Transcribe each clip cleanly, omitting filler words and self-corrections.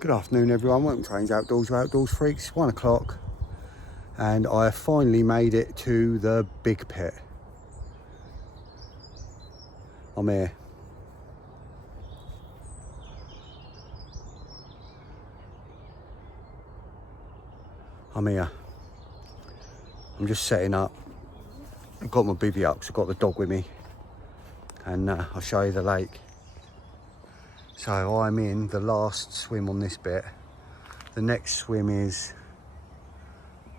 Good afternoon everyone, welcome to Trains Outdoors, your outdoors freaks. 1 o'clock and I have finally made it to the big pit. I'm here. I'm just setting up. I've got my bivvy up, so I've got the dog with me, and I'll show you the lake. So I'm in the last swim on this bit. The next swim is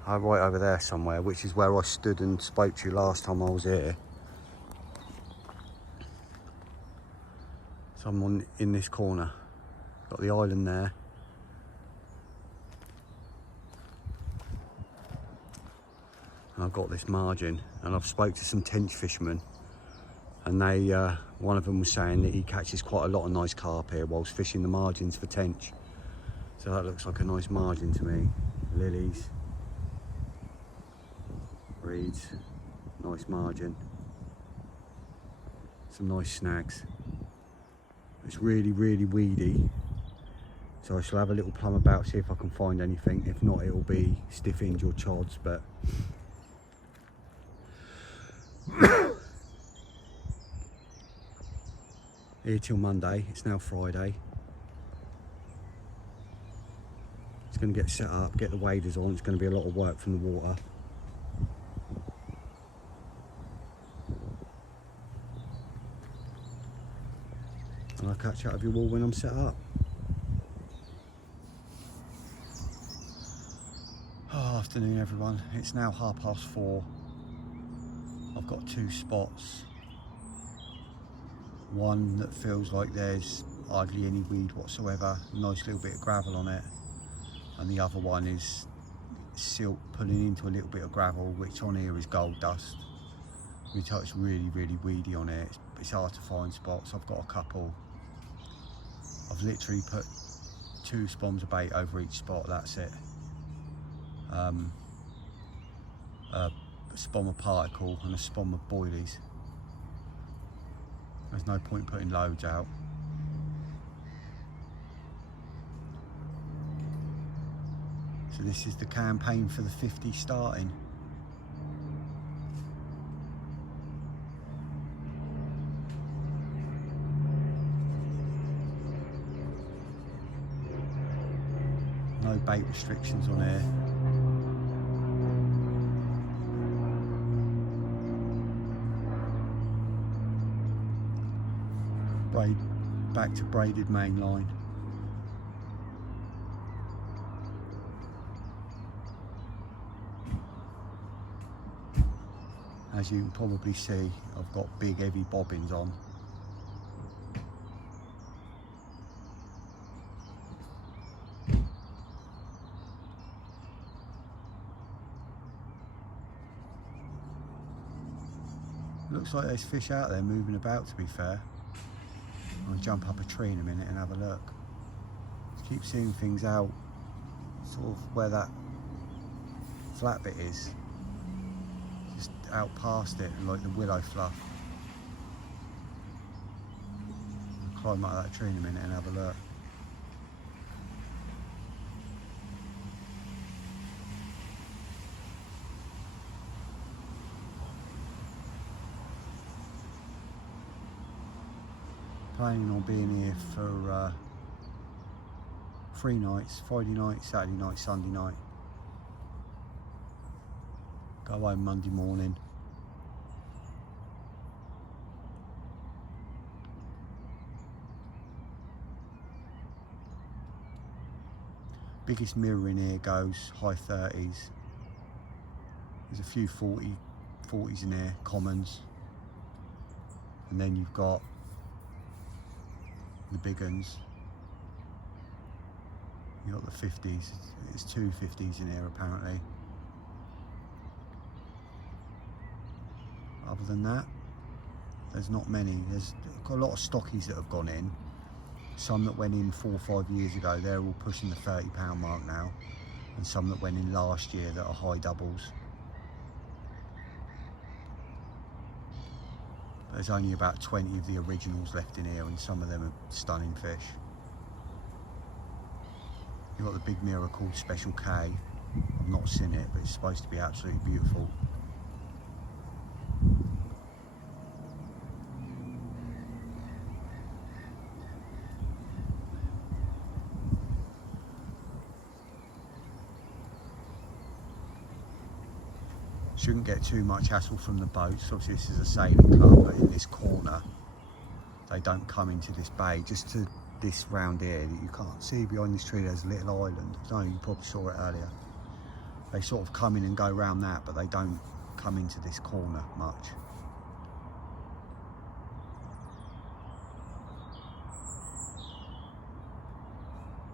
right over there somewhere, which is where I stood and spoke to you last time I was here. So I'm in this corner. Got the island there. And I've got this margin, and I've spoke to some tench fishermen, and they one of them was saying that he catches quite a lot of nice carp here whilst fishing the margins for tench. So that looks like a nice margin to me. Lilies, reeds, nice margin, some nice snags. It's really weedy, so I shall have a little plumb about, see if I can find anything. If not, it'll be stiff inch or chods, but here till Monday. It's now Friday. It's going to get set up, get the waders on. It's going to be a lot of work from the water. And I'll catch up with you all when I'm set up. Oh, afternoon everyone. It's now 4:30. I've got two spots. One that feels like there's hardly any weed whatsoever, nice little bit of gravel on it, and the other one is silt pulling into a little bit of gravel, which on here is gold dust, which it's really weedy on it. It's hard to find spots. I've got a couple. I've literally put 2 spoms of bait over each spot, that's it. A spom of particle and a spom of boilies. There's no point putting loads out. So this is the campaign for the 50 starting. No bait restrictions on here. Back to braided main line. As you can probably see, I've got big heavy bobbins on. Looks like there's fish out there moving about, to be fair. I'll jump up a tree in a minute and have a look. Keep seeing things out sort of where that flat bit is. Just out past it, like the willow fluff. I'll climb up that tree in a minute and have a look. Planning on being here for 3 nights, Friday night, Saturday night, Sunday night. Go home Monday morning. Biggest mirror in here goes high 30s. There's a few 40s in here, commons. And then you've got the big uns. You got the 50s. There's 2 50s in here apparently. Other than that, there's not many. There's got a lot of stockies that have gone in. Some that went in 4 or 5 years ago, they're all pushing the £30 mark now, and some that went in last year that are high doubles. There's only about 20 of the originals left in here, and some of them are stunning fish. You've got the big mirror called Special K. I've not seen it, but it's supposed to be absolutely beautiful. Shouldn't get too much hassle from the boats. Obviously this is a sailing club, but in this corner they don't come into this bay. Just to this round here that you can't see behind this tree, there's a little island. No, you probably saw it earlier. They sort of come in and go around that, but they don't come into this corner much.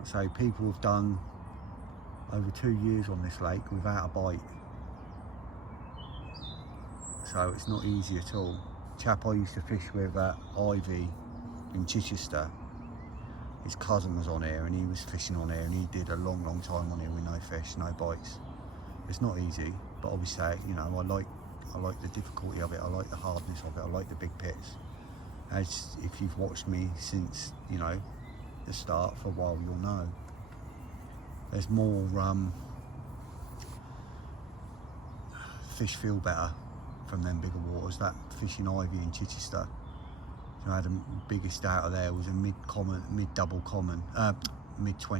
So people have done over 2 years on this lake without a bite. So it's not easy at all. Chap I used to fish with at Ivy in Chichester, his cousin was on here and he was fishing on here and he did a long time on here with no fish, no bites. It's not easy, but obviously, you know, I like the difficulty of it, I like the hardness of it, I like the big pits. As if you've watched me since, you know, the start for a while, you'll know. There's more fish feel better from them bigger waters. That fish in Ivy in Chichester, I had the biggest out of there was a mid 20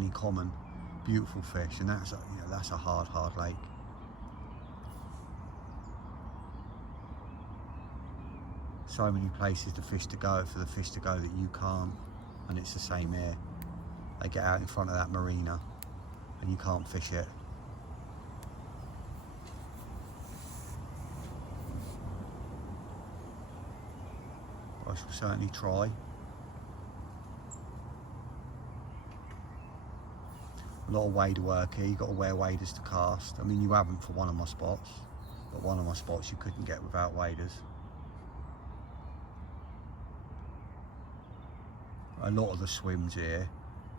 common, beautiful fish, and that's a, you know, that's a hard lake. So many places for the fish to go that you can't, and it's the same here. They get out in front of that marina and you can't fish it. I shall certainly try. A lot of wader work here, you've got to wear waders to cast. I mean, you haven't for one of my spots, but one of my spots you couldn't get without waders. A lot of the swims here,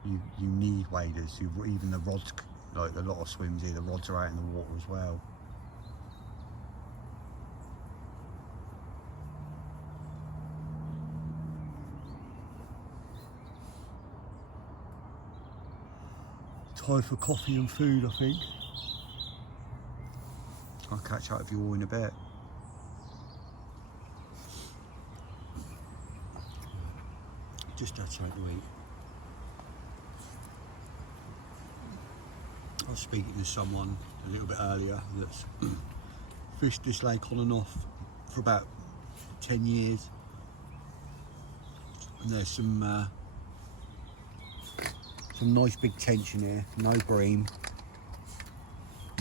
you need waders. Even the rods, like a lot of swims here, the rods are out in the water as well. Time for coffee and food, I think. I'll catch up with you all in a bit. Just had something to eat. I was speaking to someone a little bit earlier that's fished this lake on and off for about 10 years. And there's some nice big tension here, no bream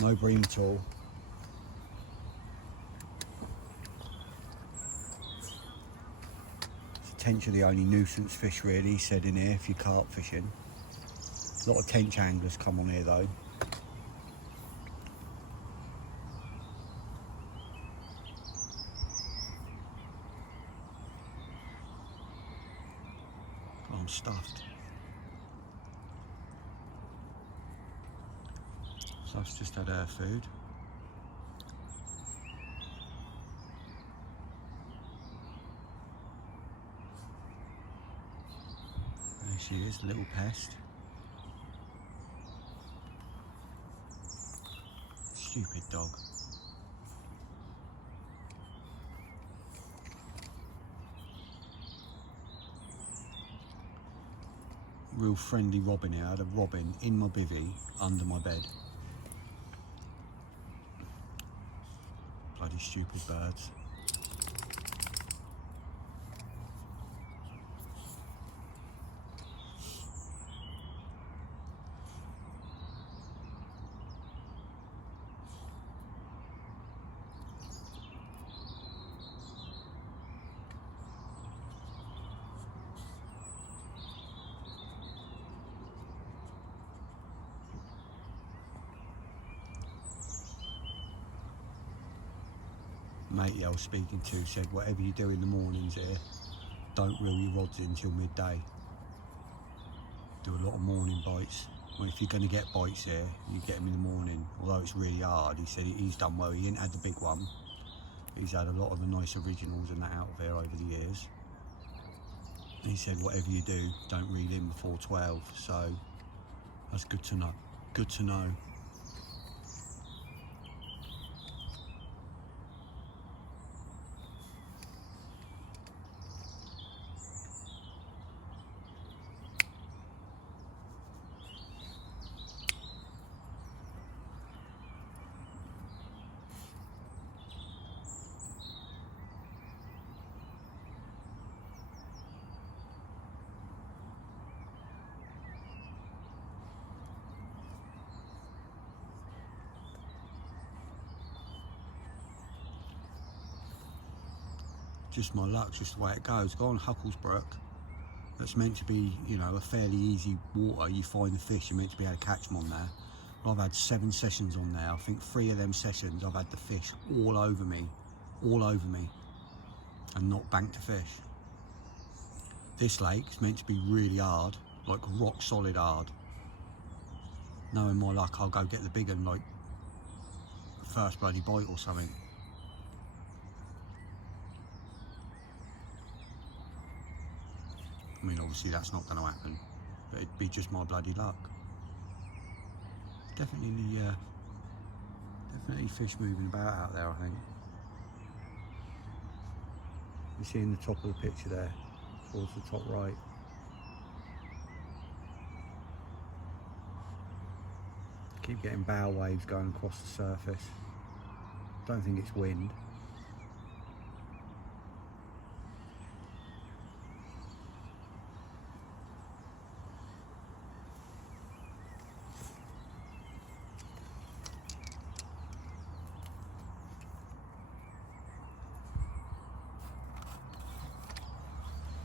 at all. Tench are the only nuisance fish really, he said in here, if you're carp fishing. A lot of tench anglers come on here though. I'm stuffed. So I've just had our food. There she is, little pest. Stupid dog. Real friendly robin here. I had a robin in my bivvy under my bed. Bloody stupid birds. Matey I was speaking to said whatever you do in the mornings here, don't reel your rods in until midday. Do a lot of morning bites. Well, if you're going to get bites here, you get them in the morning. Although it's really hard, he said he's done well. He didn't have the big one. He's had a lot of the nice originals and that out of here over the years. And he said whatever you do, don't reel in before 12. So That's good to know. Good to know. Just my luck, just the way it goes. Go on Hucklesbrook, that's meant to be, you know, a fairly easy water. You find the fish, you're meant to be able to catch them on there. I've had 7 sessions on there. I think 3 of them sessions I've had the fish all over me, and not banked a fish. This lake's meant to be really hard, like rock solid hard. Knowing my luck, I'll go get the big one, like first bloody bite or something. I mean, obviously that's not going to happen, but it'd be just my bloody luck. Definitely fish moving about out there, I think. You see in the top of the picture there, towards the top right. Keep getting bow waves going across the surface. Don't think it's wind.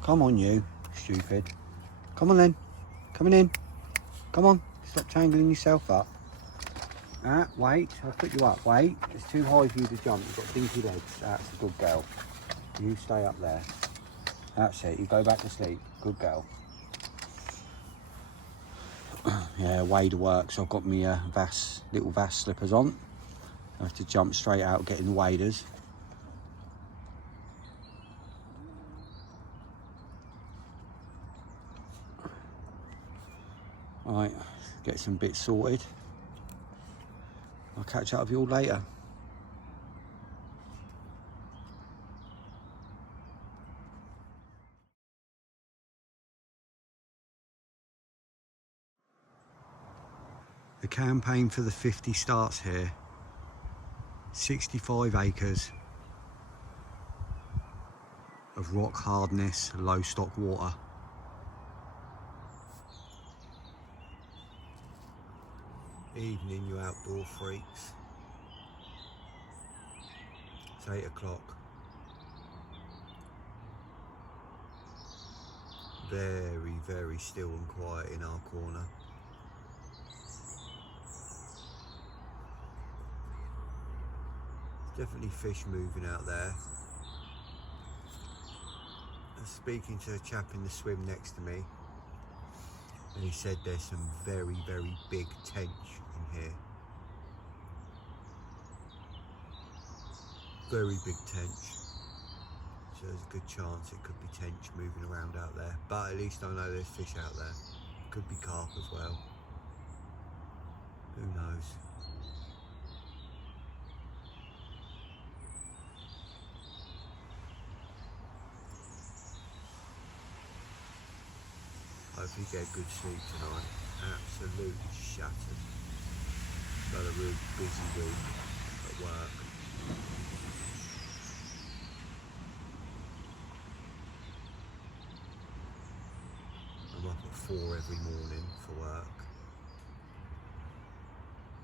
Come on, you stupid. Come on then. Coming in. Come on. Stop tangling yourself up. Wait. I'll put you up. Wait. It's too high for you to jump. You've got dinky legs. That's a good girl. You stay up there. That's it. You go back to sleep. Good girl. Yeah, wader works. I've got my little Vass slippers on. I have to jump straight out getting the waders. Right, get some bits sorted. I'll catch up with you all later. The campaign for the 50 starts here. 65 acres of rock hardness, low stock water. Evening, you outdoor freaks. It's 8 o'clock. Very, very still and quiet in our corner. There's definitely fish moving out there. I was speaking to a chap in the swim next to me, and he said there's some very, very big tench in here. Very big tench. So there's a good chance it could be tench moving around out there. But at least I know there's fish out there. Could be carp as well. Who knows? Hope you get a good sleep tonight. Absolutely shattered. Got a real busy week at work. I'm up at 4 every morning for work.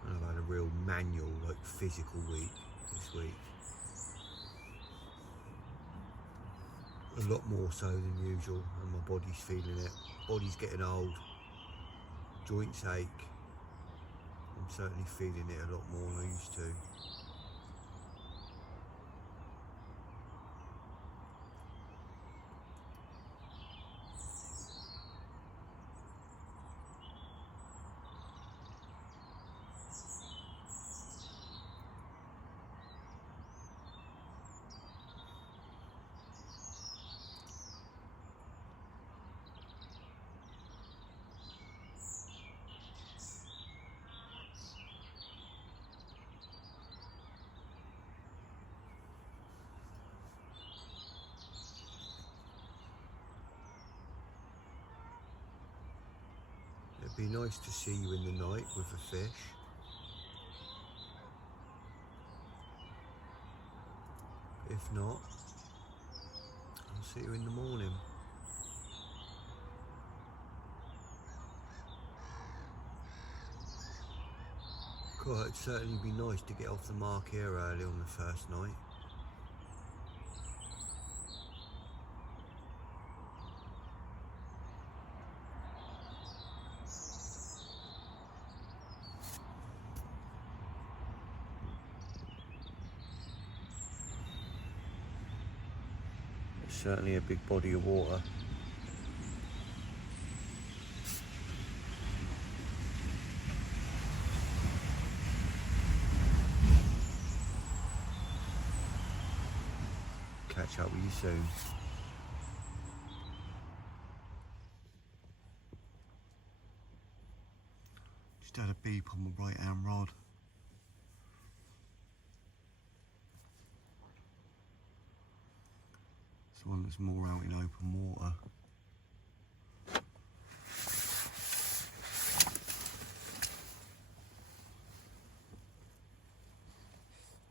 And I've had a real manual, like physical week this week. A lot more so than usual, and my body's feeling it. Body's getting old, joints ache. I'm certainly feeling it a lot more than I used to. Be nice to see you in the night with a fish. If not, I'll see you in the morning. God, it'd certainly be nice to get off the mark here early on the first night. It's certainly a big body of water. Catch up with you soon. Just had a beep on my right hand rod. It's the one that's more out in open water.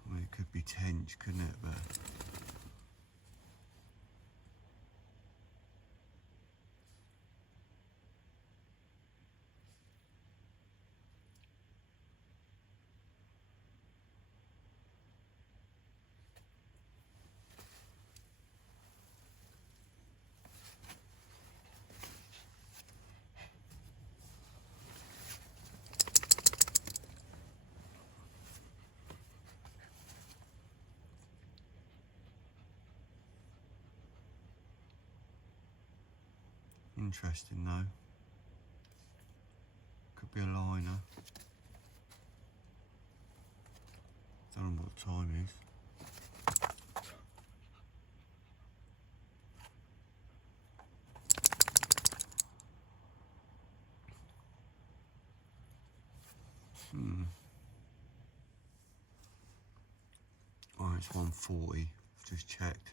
I mean, it could be tench, couldn't it? But interesting though. Could be a liner. Don't know what the time is. Oh, it's 1:40. Just checked.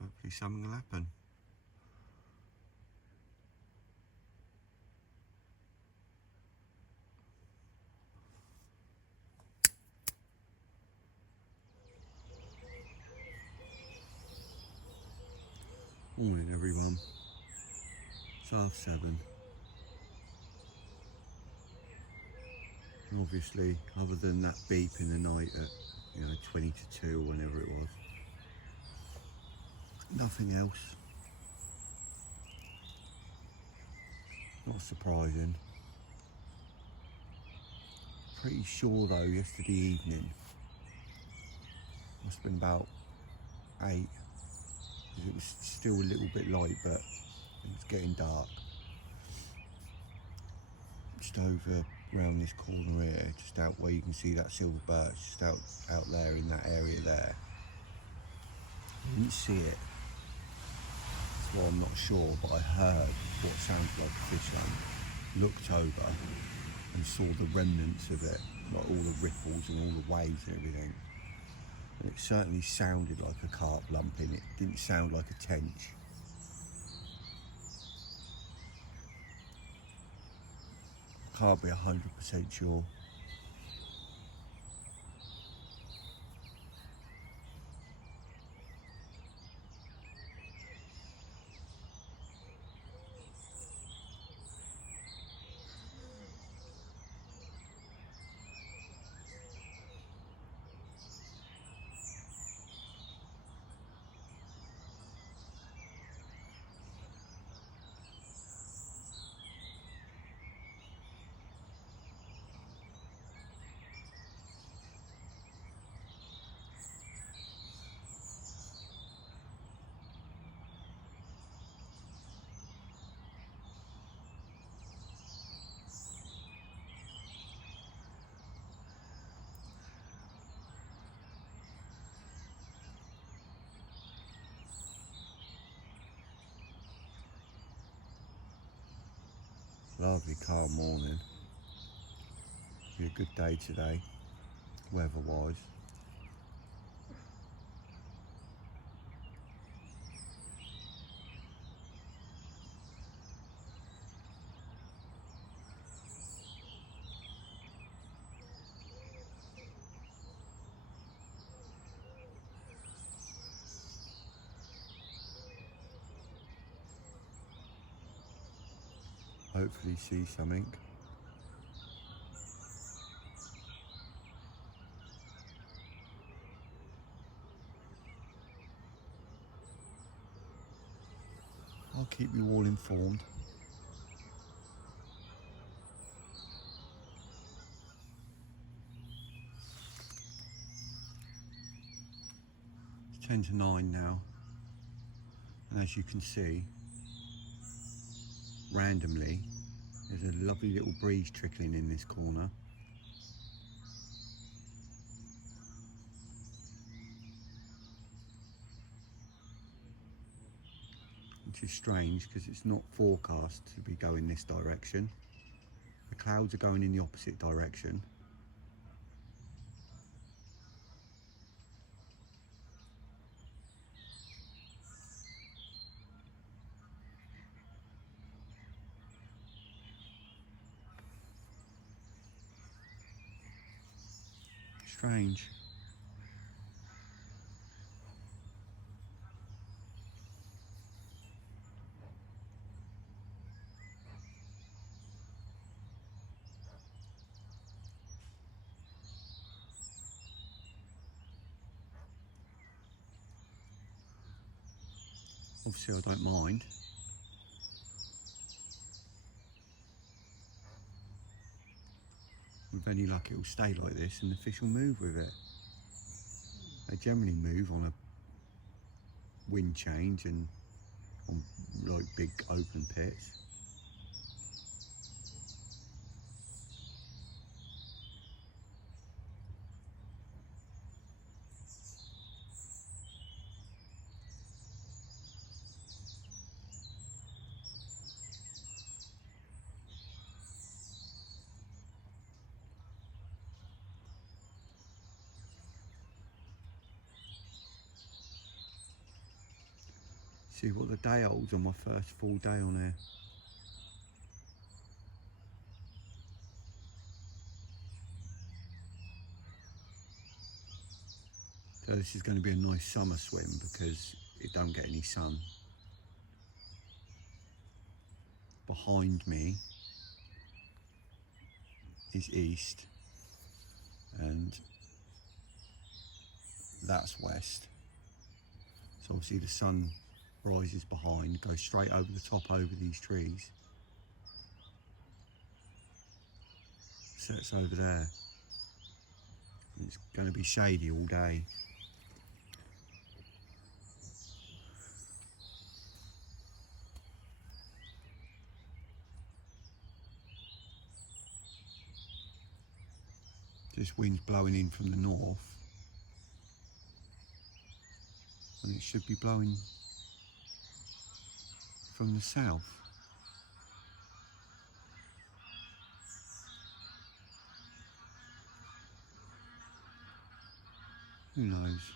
Hopefully something will happen. Morning everyone. It's 7:30. And obviously, other than that beep in the night at 20 to 2 or whenever it was, nothing else. Not surprising. Pretty sure though, yesterday evening, must have been about 8, because it was still a little bit light, but it was getting dark. Just over around this corner here, just out where you can see that silver birch, just out there in that area there. I didn't see it, that's why I'm not sure, but I heard what sounded like a fish gun, looked over and saw the remnants of it, like all the ripples and all the waves and everything. And it certainly sounded like a carp lumping, it didn't sound like a tench. Can't be 100% sure. Lovely calm morning. Be a good day today, weather-wise. Hopefully see something. I'll keep you all informed. It's 10 to 9 now, and as you can see, randomly there's a lovely little breeze trickling in this corner. Which is strange because it's not forecast to be going this direction. The clouds are going in the opposite direction. Strange. Obviously I don't mind. With any luck it will stay like this and the fish will move with it. They generally move on a wind change and on like big open pits. See what the day holds on my first full day on here. So this is going to be a nice summer swim because it don't get any sun. Behind me is east and that's west. So obviously the sun rises behind, goes straight over the top over these trees, sets over there. And it's going to be shady all day. This wind's blowing in from the north and it should be blowing from the south. Who knows?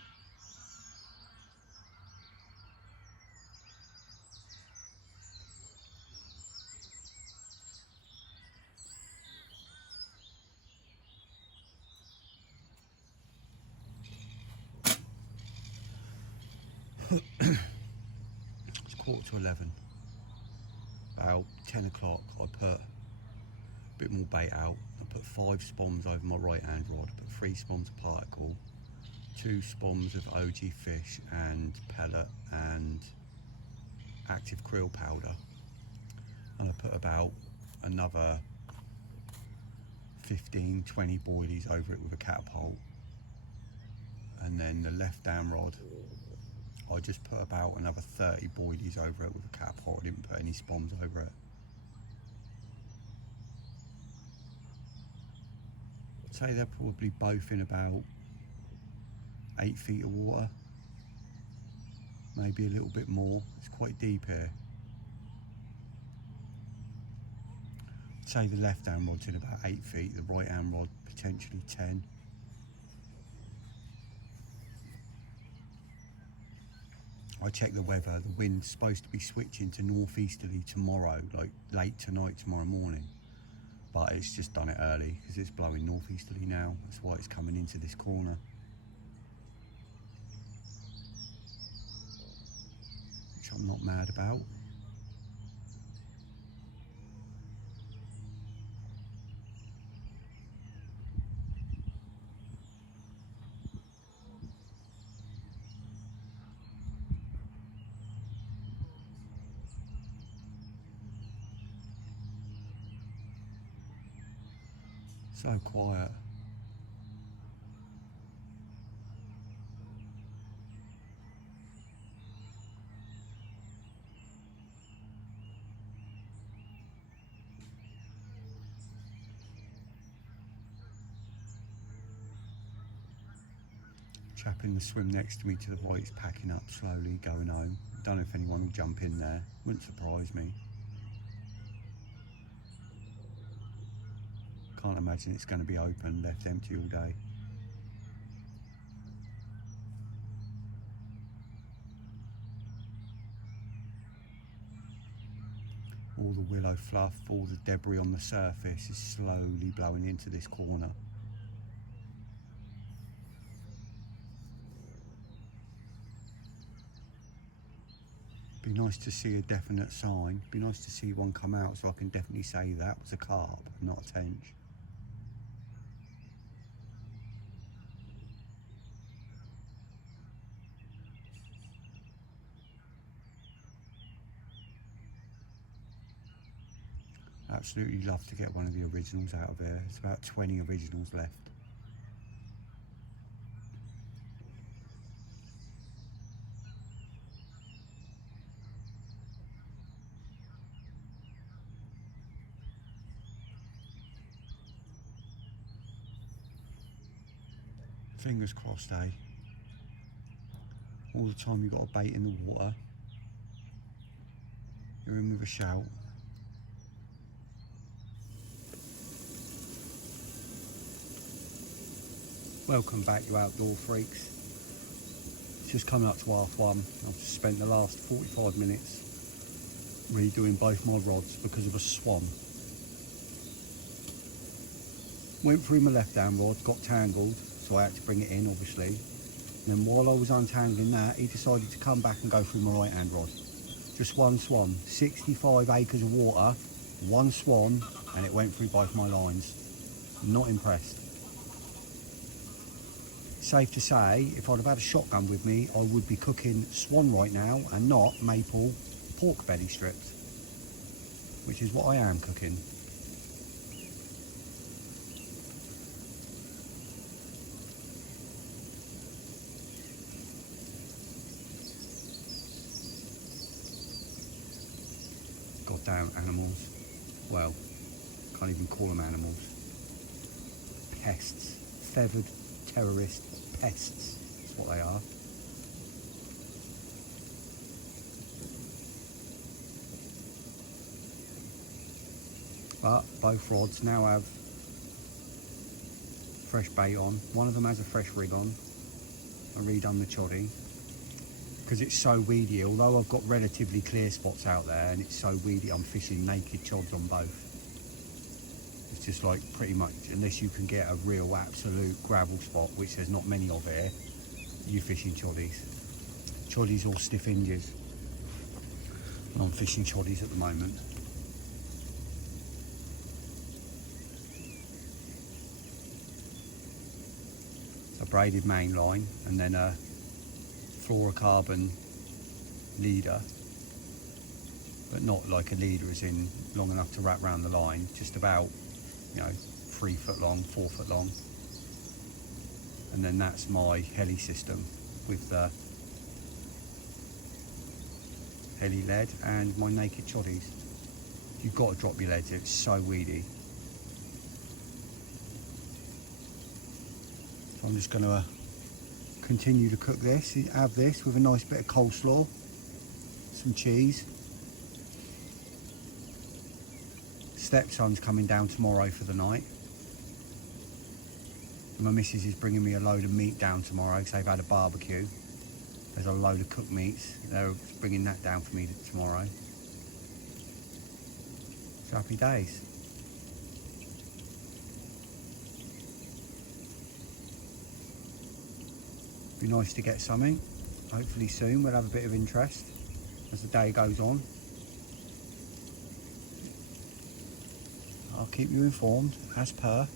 It's 11:15. About 10 o'clock I put a bit more bait out. I put 5 spoms over my right hand rod, I put 3 spoms of particle, 2 spoms of OG fish and pellet and active krill powder, and I put about another 15-20 boilies over it with a catapult. And then the left hand rod I just put about another 30 boilies over it with a catapult. I didn't put any spoms over it. I'd say they're probably both in about 8 feet of water, maybe a little bit more. It's quite deep here. say the left hand rod's in about 8 feet, the right hand rod potentially 10. I checked the weather, the wind's supposed to be switching to northeasterly tomorrow, like late tonight, tomorrow morning. But it's just done it early because it's blowing northeasterly now. That's why it's coming into this corner. Which I'm not mad about. So quiet. Chap in the swim next to me to the right is packing up slowly, going home. Don't know if anyone will jump in there. Wouldn't surprise me. Can't imagine it's going to be open, left empty all day. All the willow fluff, all the debris on the surface is slowly blowing into this corner. Be nice to see a definite sign. Be nice to see one come out so I can definitely say that was a carp, not a tench. Absolutely love to get one of the originals out of here. There's about 20 originals left. Fingers crossed, eh? All the time you've got a bait in the water. You're in with a shout. Welcome back, you outdoor freaks. It's just coming up to 1:30. I've just spent the last 45 minutes redoing both my rods because of a swan. Went through my left hand rod, got tangled, so I had to bring it in obviously. And then while I was untangling that, he decided to come back and go through my right hand rod. Just one swan, 65 acres of water, one swan, and it went through both my lines. Not impressed. Safe to say, if I'd have had a shotgun with me, I would be cooking swan right now and not maple pork belly strips, which is what I am cooking. Goddamn animals. Well, can't even call them animals. Pests. Feathered terrorist pests. That's what they are. But both rods now have fresh bait on. One of them has a fresh rig on. I redone the choddy. Because it's so weedy, although I've got relatively clear spots out there and it's so weedy, I'm fishing naked chods on both. It's just like pretty much, unless you can get a real absolute gravel spot, which there's not many of here, you fishing choddies. Choddies or stiff hinges. And I'm fishing choddies at the moment. A braided main line and then a fluorocarbon leader, but not like a leader as in long enough to wrap around the line, just about, 3 foot long, 4 foot long. And then that's my heli system with the heli lead and my naked choddies. You've got to drop your leads, it's so weedy. So I'm just going to continue to cook this, have this with a nice bit of coleslaw, some cheese, Stepson's coming down tomorrow for the night. My missus is bringing me a load of meat down tomorrow because they've had a barbecue. There's a load of cooked meats. They're bringing that down for me tomorrow. So happy days. Be nice to get something. Hopefully soon we'll have a bit of interest as the day goes on. I'll keep you informed as per.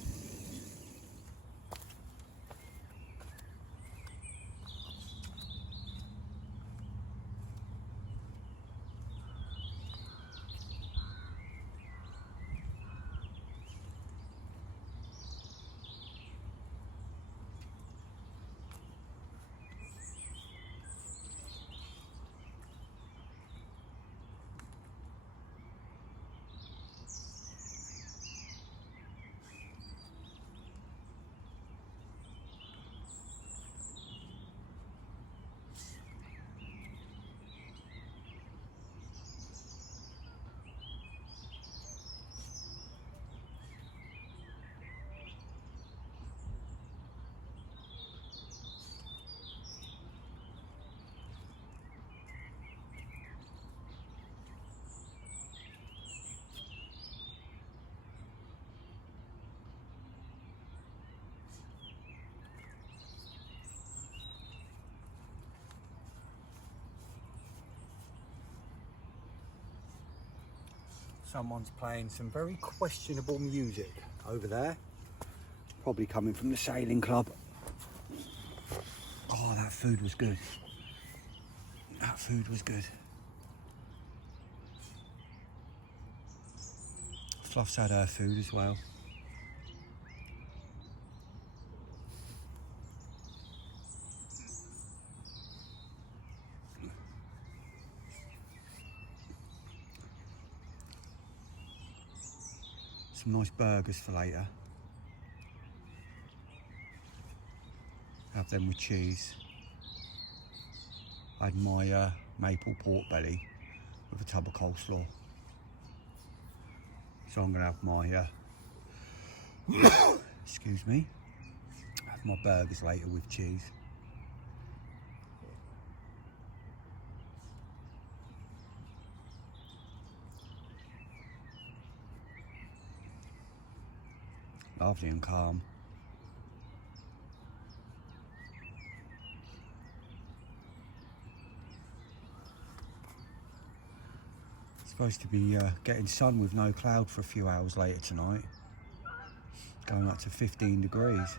Someone's playing some very questionable music over there. Probably coming from the sailing club. Oh, that food was good. That food was good. Fluff's had her food as well. Some nice burgers for later. Have them with cheese. I had my maple pork belly with a tub of coleslaw. So I'm going to have my, excuse me, have my burgers later with cheese. Lovely and calm. Supposed to be getting sun with no cloud for a few hours later tonight. Going up to 15 degrees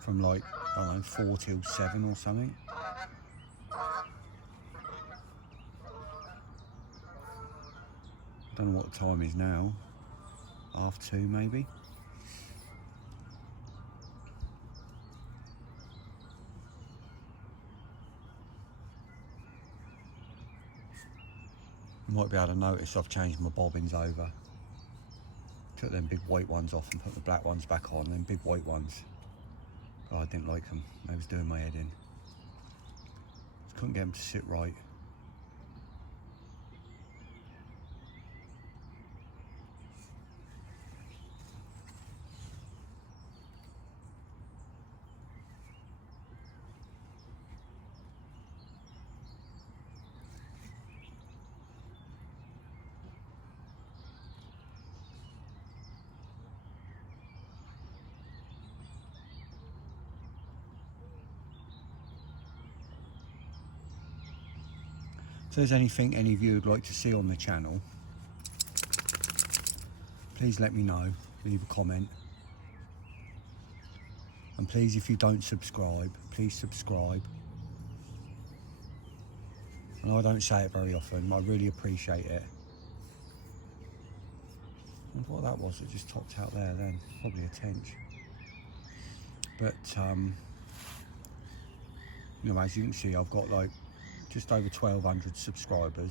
from like, I don't know, 4 till 7 or something. Don't know what the time is now. 2:30 maybe. You might be able to notice I've changed my bobbins over. Took them big white ones off and put the black ones back on. Them big white ones, God, I didn't like them. They was doing my head in. Just couldn't get them to sit right. If there's anything any of you would like to see on the channel, please let me know, leave a comment. And please, if you don't subscribe, please subscribe. I know I don't say it very often, I really appreciate it. I wonder what that was that just topped out there then, probably a tench. But, you know, as you can see, I've got like just over 1,200 subscribers,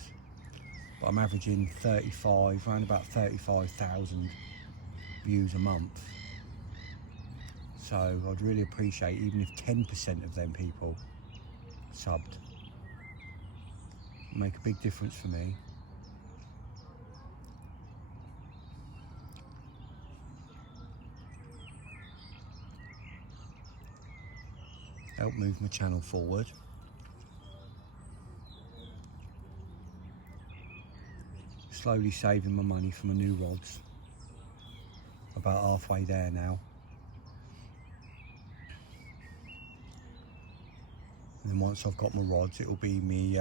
but I'm averaging around about 35,000 views a month. So I'd really appreciate even if 10% of them people subbed. It'd make a big difference for me. help move my channel forward. Slowly saving my money for my new rods. About halfway there now. And then once I've got my rods, it'll be me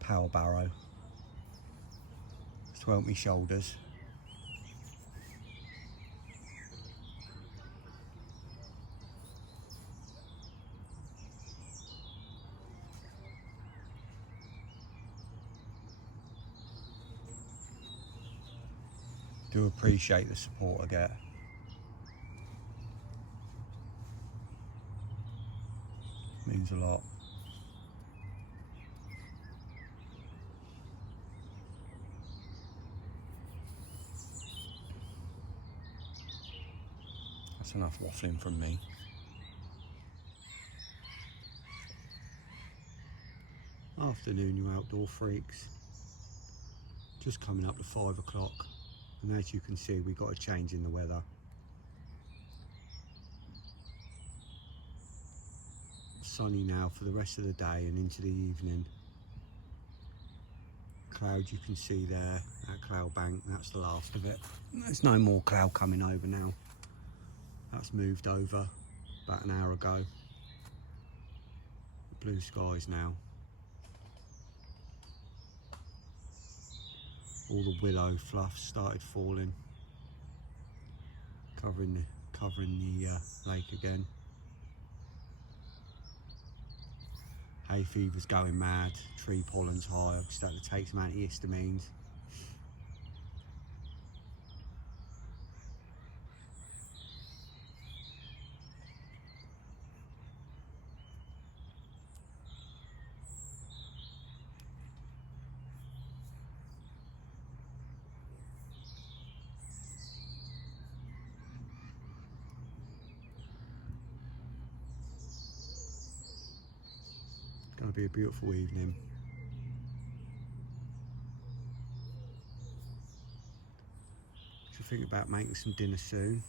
power barrow to help me shoulders. Do appreciate the support I get. Means a lot. That's enough waffling from me. Afternoon, you outdoor freaks. Just coming up to 5 o'clock, and as you can see, we got a change in the weather. Sunny now for the rest of the day and into the evening. Cloud you can see there, that cloud bank, that's the last of it. There's no more cloud coming over now. That's moved over about an hour ago. Blue skies now. All the willow fluff started falling, covering the lake again. Hay fever's going mad, tree pollen's high, I've started to take some antihistamines. It's going to be a beautiful evening. Should think about making some dinner soon.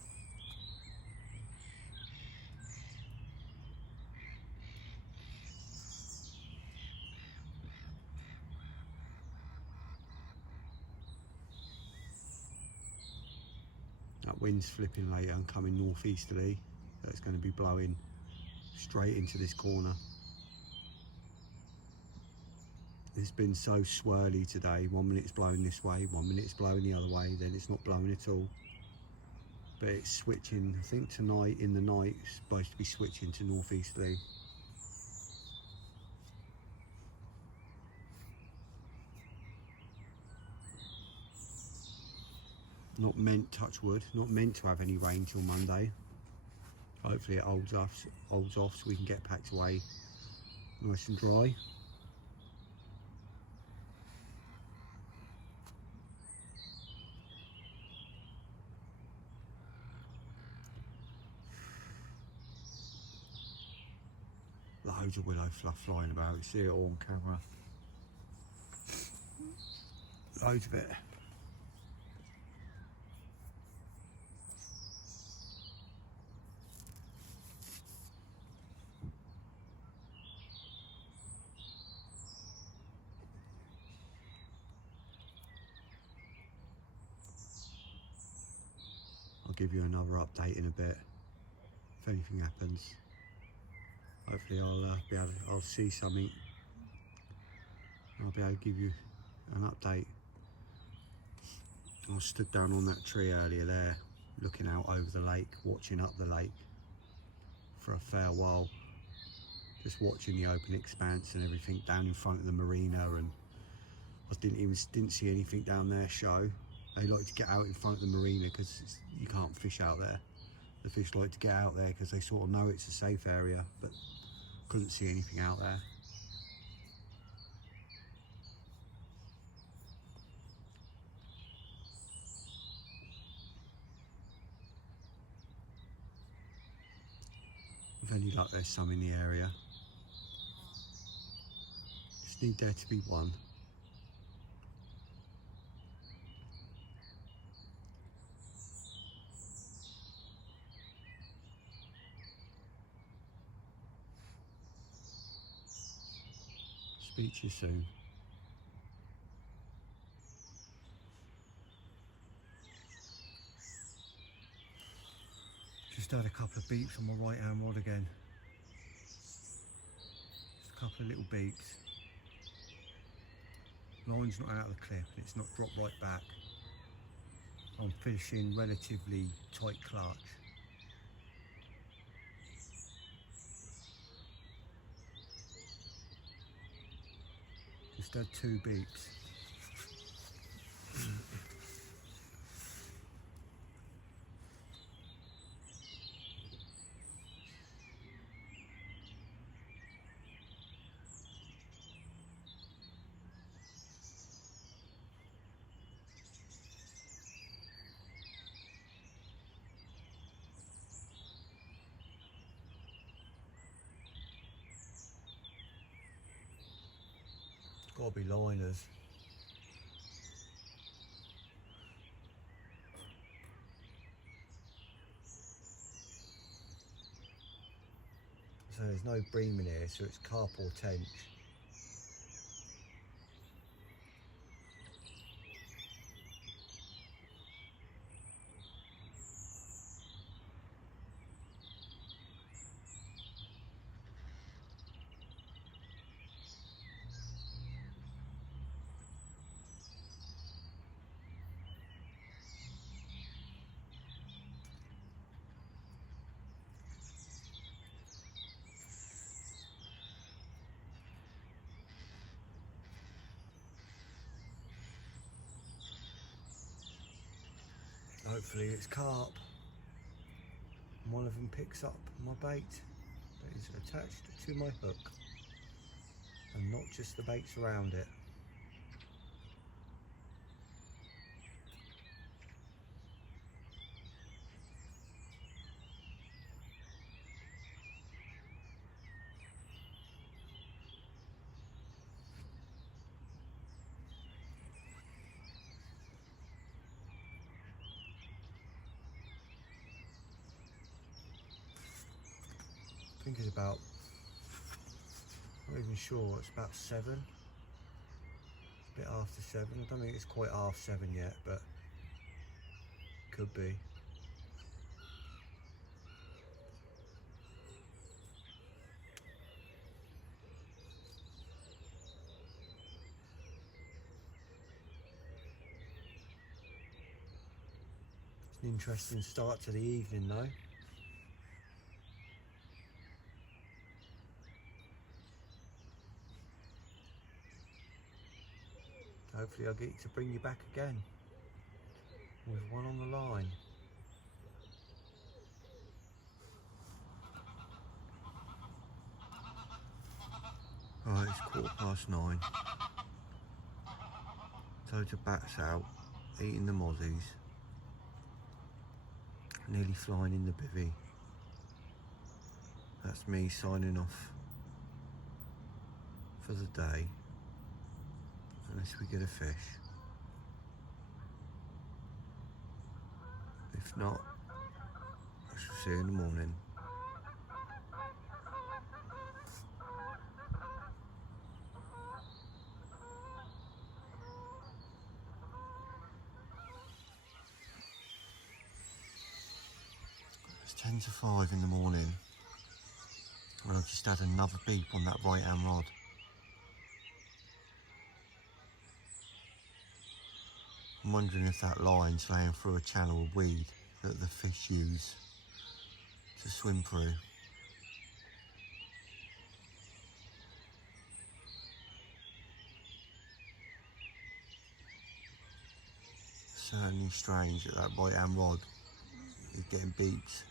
That wind's flipping later and coming northeasterly, so it's going to be blowing straight into this corner. It's been so swirly today. 1 minute it's blowing this way, 1 minute it's blowing the other way, then it's not blowing at all. But it's switching, I think tonight, in the night, it's supposed to be switching to northeasterly. Not meant, touch wood, not meant to have any rain till Monday. Hopefully it holds off so we can get packed away nice and dry. Loads of willow fluff flying about, you see it all on camera. Loads of it. I'll give you another update in a bit if anything happens. Hopefully I'll see something. I'll be able to give you an update. I stood down on that tree earlier there, looking out over the lake, watching up the lake for a fair while. Just watching the open expanse and everything down in front of the marina, and I didn't see anything down there show. They like to get out in front of the marina because you can't fish out there. The fish like to get out there because they sort of know it's a safe area, but couldn't see anything out there. With any luck, there's some in the area. Just need there to be one. Speak to you soon. Just had a couple of beeps on my right hand rod again. Just a couple of little beeps. Line's not out of the clip and it's not dropped right back. I'm fishing relatively tight clutch. Just had 2 beeps. Gotta be liners. So there's no bream in here, so it's carp or tench. Hopefully it's carp. One of them picks up my bait that is attached to my hook and not just the baits around it. I think it's about, I'm not even sure, it's about 7. A bit after 7. I don't think it's quite half 7 yet, but could be. It's an interesting start to the evening though. Hopefully I'll get to bring you back again with one on the line. Right, it's 9:15. Loads of bats out, eating the mozzies. Nearly flying in the bivvy. That's me signing off for the day, unless we get a fish. If not, I shall see you in the morning. It's 10 to 5 in the morning, and I've just had another beep on that right hand rod. I'm wondering if that line's laying through a channel of weed that the fish use to swim through. Certainly strange that that right hand rod is getting beeps.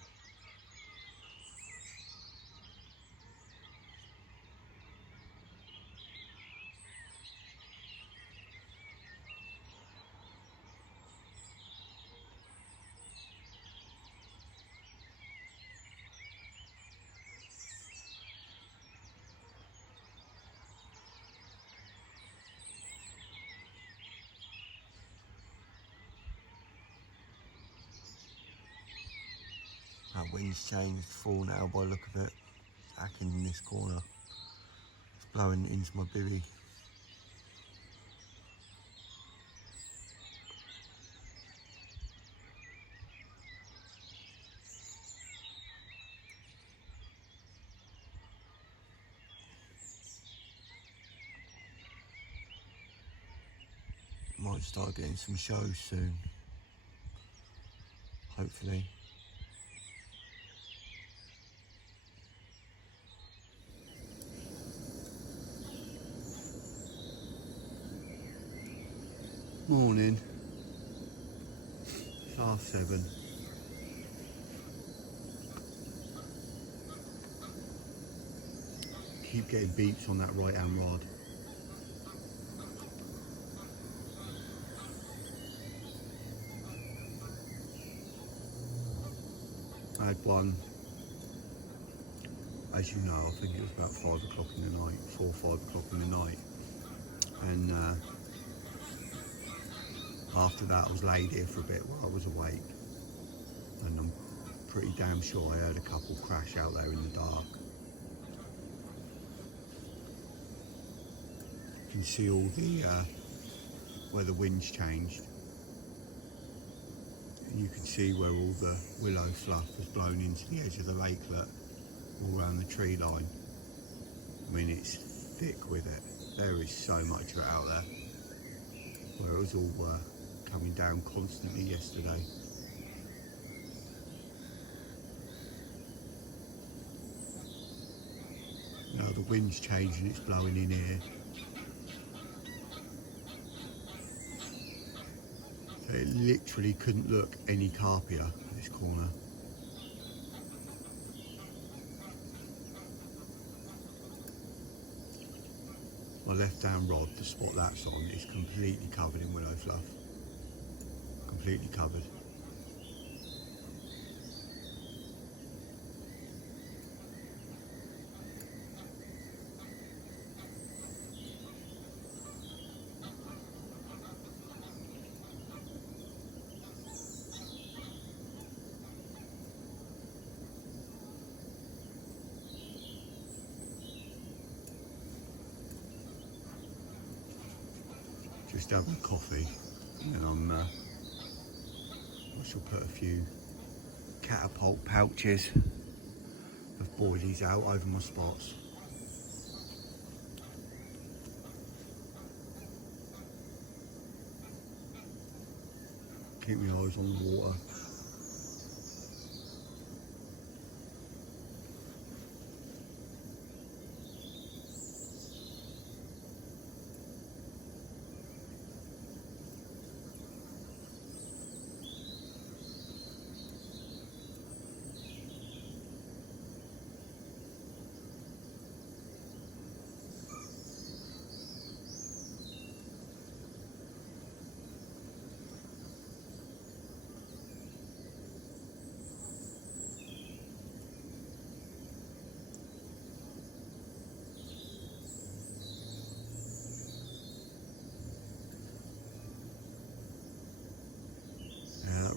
That wind's changed full now by the look of it. It's hacking in this corner. It's blowing into my bivvy. might start getting some shows soon, hopefully. Morning, it's 7:30. Keep getting beeps on that right hand rod. I had one, as you know, I think it was about 5 o'clock in the night, 4 or 5 o'clock in the night, and after that I was laid here for a bit while I was awake, and I'm pretty damn sure I heard a couple crash out there in the dark. You can see all the where the wind's changed. And you can see where all the willow fluff has blown into the edge of the lakelet, all around the tree line. I mean, it's thick with it. There is so much of it out there, where it was all coming down constantly yesterday. Now the wind's changing, it's blowing in here. It literally couldn't look any carpier, this corner. My left hand rod, the spot that's on, is completely covered in willow fluff. Completely covered. Just having a coffee, and I shall put a few catapult pouches of boilies out over my spots. Keep my eyes on the water.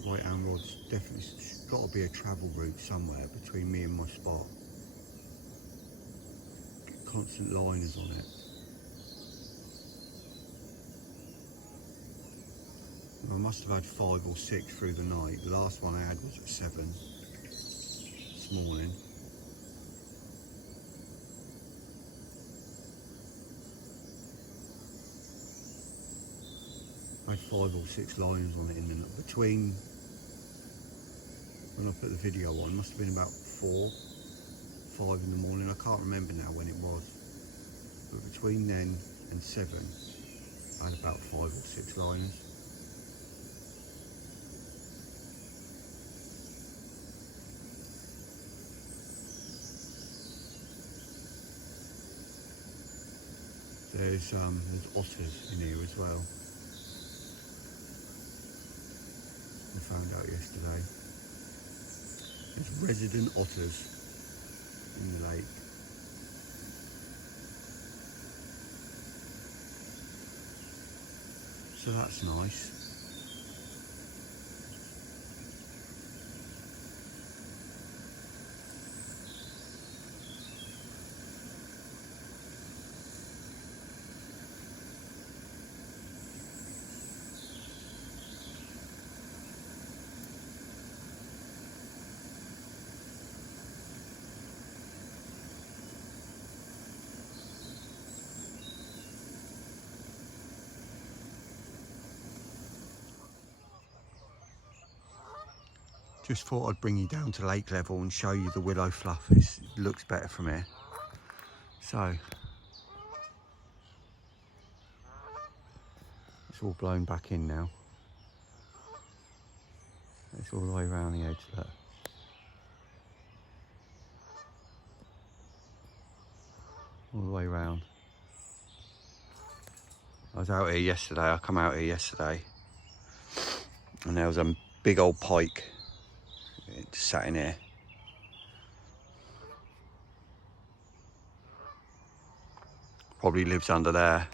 Right hand rod's definitely got to be a travel route somewhere between me and my spot. Constant liners on it. I must have had 5 or 6 through the night. The last one I had was at 7 this morning. I had 5 or 6 liners on it in the between. When I put the video on, it must have been about 4, 5 in the morning. I can't remember now when it was, but between then and 7 I had about 5 or 6 liners. There's otters in here as well. I found out yesterday. There's resident otters in the lake. So that's nice. Just thought I'd bring you down to lake level and show you the willow fluff. It looks better from here. So it's all blown back in now. It's all the way around the edge, look. All the way round. I was out here yesterday, I come out here yesterday, and there was a big old pike. It just sat in here. Probably lives under there.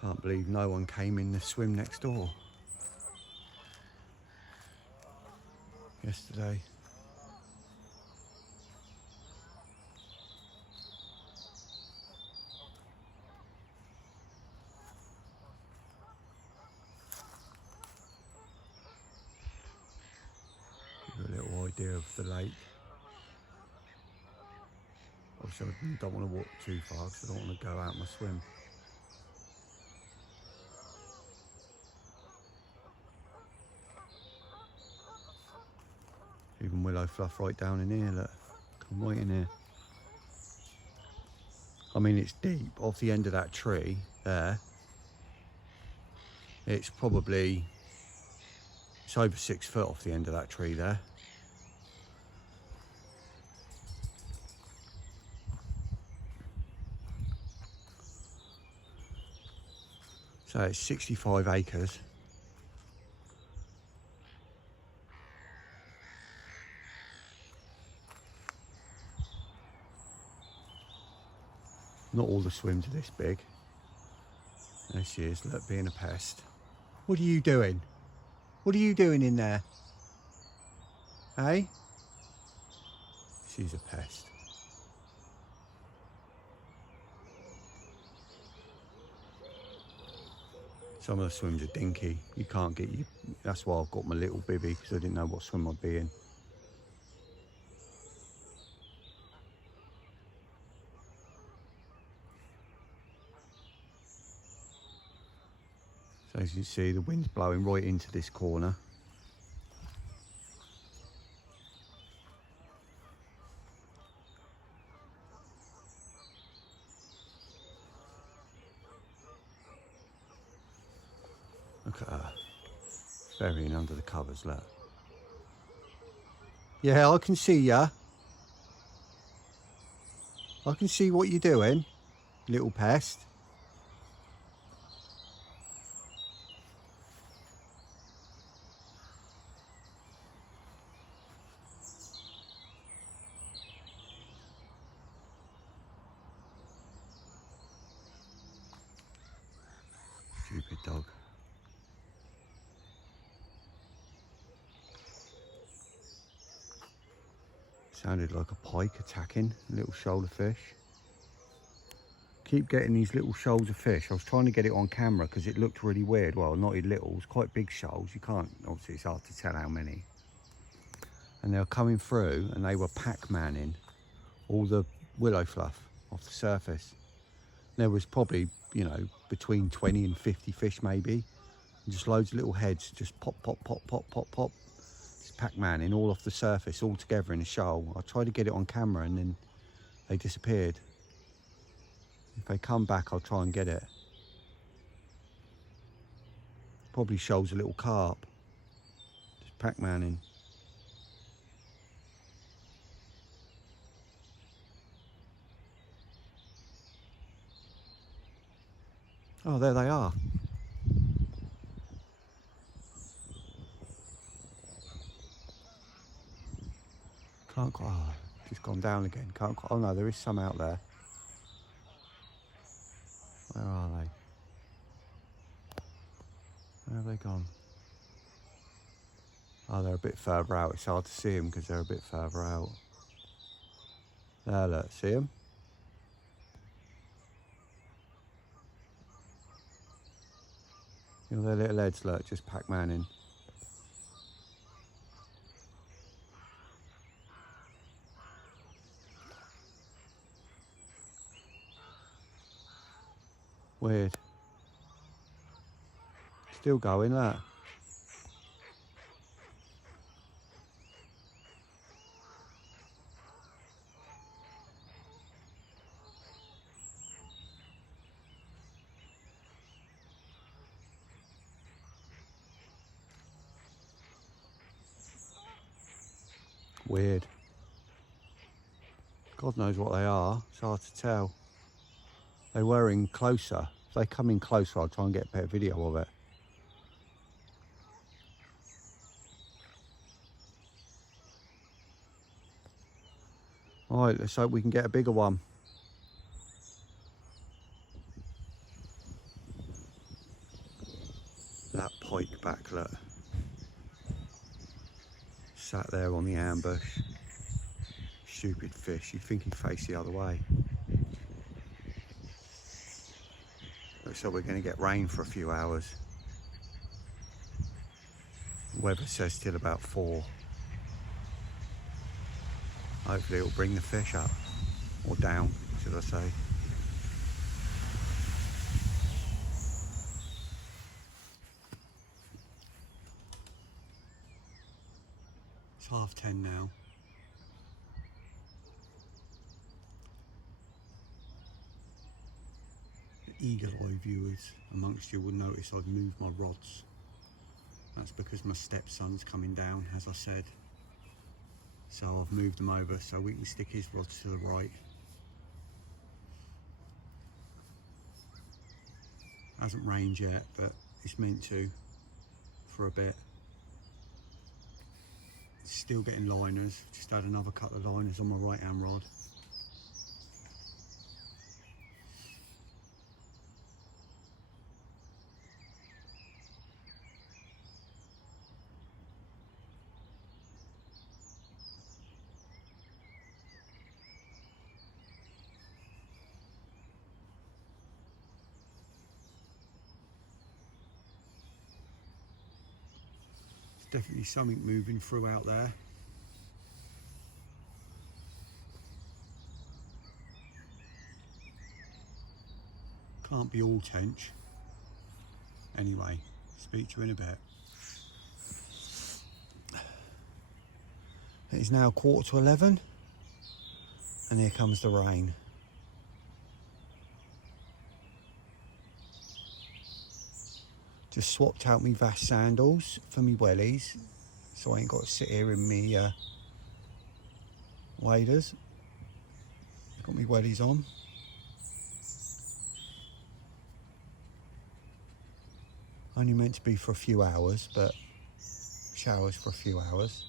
Can't believe no one came in the swim next door yesterday. Give you a little idea of the lake. Obviously I don't want to walk too far because I don't want to go out my swim. Even willow fluff right down in here, look. Come right in here. I mean, it's deep. Off the end of that tree there, it's probably, it's over 6 foot off the end of that tree there. So it's 65 acres. Not all the swims are this big. There she is, look, being a pest. What are you doing? What are you doing in there? Hey? She's a pest. Some of the swims are dinky. You can't get you. That's why I've got my little bibby, because I didn't know what swim I'd be in. So as you see, the wind's blowing right into this corner. Look at her, burying under the covers, look. Yeah, I can see ya. I can see what you're doing, little pest. Stupid dog. Sounded like a pike attacking a little shoal of fish. Keep getting these little shoals of fish. I was trying to get it on camera because it looked really weird. Well, not little, it's quite big shoals. You can't, obviously it's hard to tell how many. And they were coming through and they were pac-manning all the willow fluff off the surface. There was probably, you know, between 20 and 50 fish maybe. And just loads of little heads, just pop, pop, pop, pop, pop, pop. Just pac-manning all off the surface, all together in a shoal. I tried to get it on camera and then they disappeared. If they come back, I'll try and get it. Probably shows a little carp. Just pac-manning. Oh, there they are. Can't quite, oh, just gone down again. Can't quite, oh no, there is some out there. Where are they? Where have they gone? Oh, they're a bit further out. It's hard to see them because they're a bit further out. There, look, see them? You know their little heads, look, just Pac-Man in. Weird. Still going, look. Weird. God knows what they are. It's hard to tell. They were in closer. If they come in closer, I'll try and get a better video of it. Alright, let's hope we can get a bigger one. That pike back, look. Sat there on the ambush. Stupid fish, you'd think he'd face the other way. Looks like we're going to get rain for a few hours. Weather says till about 4. Hopefully it'll bring the fish up, or down, should I say. It's 10:30 now. The eagle-eye viewers amongst you will notice I've moved my rods. That's because my stepson's coming down, as I said. So I've moved them over so we can stick his rods to the right. Hasn't rained yet, but it's meant to for a bit. Still getting liners, just had another couple of liners on my right hand rod. Definitely something moving through out there. Can't be all tench. Anyway, speak to you in a bit. It is now 11:15 and here comes the rain. Just swapped out my vast sandals for me wellies, so I ain't got to sit here in me waders. Got me wellies on. Only meant to be for a few hours, but showers for a few hours.